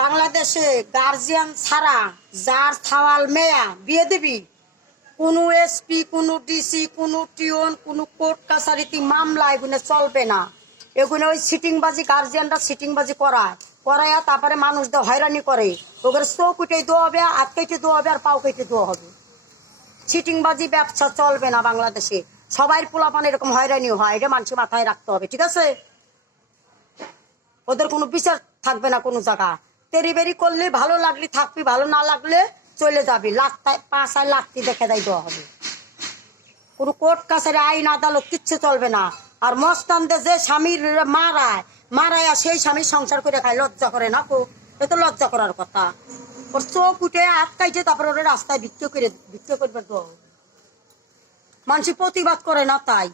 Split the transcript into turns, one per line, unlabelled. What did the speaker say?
বাংলাদেশে গার্জিয়ান ছাড়া যার থাওয়াল মেয়া বিয়ে দিবি? কোনো এসপি, কোনো ডিসি, কোনো টিওন কোনো কোর্ট কাছারিতে মামলা এগুলো চলবে না। এগুলো ওই সিটিংবাজি, গার্জিয়ানরা সিটিংবাজি করায়। করাইয়া তারপরে মানুষদের হয়রানি করে। ওদের চোখ উঠে দোয়া হবে, হাত কেটে দোয়া হবে, আর পাও কেটে দোয়া হবে। চিটিংবাজি ব্যবসা চলবে না বাংলাদেশে। সবাই পোলাপান এরকম হয়রানি হয়। এটা মানুষের মাথায় রাখতে হবে, ঠিক আছে? ওদের কোনো বিচার থাকবে না কোনো জায়গা তেরি বেরি করলে ভালো লাগলে, থাকবি ভালো না লাগলে চলে যাবি। লাখটায় পাঁচায় লাখটি দেখে দেয় দেওয়া হবে? কোনো কোর্ট কাছারি আইন আদালত কিচ্ছু চলবে না। আর মস্তানদের যে স্বামীর মারায় মারায় আর সেই স্বামীর সংসার করে খায়, লজ্জা করে না কো এ তো লজ্জা করার কথা। ওর চোখ উঠে আটকাইছে, তারপরে ওরা রাস্তায় বিক্রি করে বিক্রি করবে মানুষ প্রতিবাদ করে না তাই।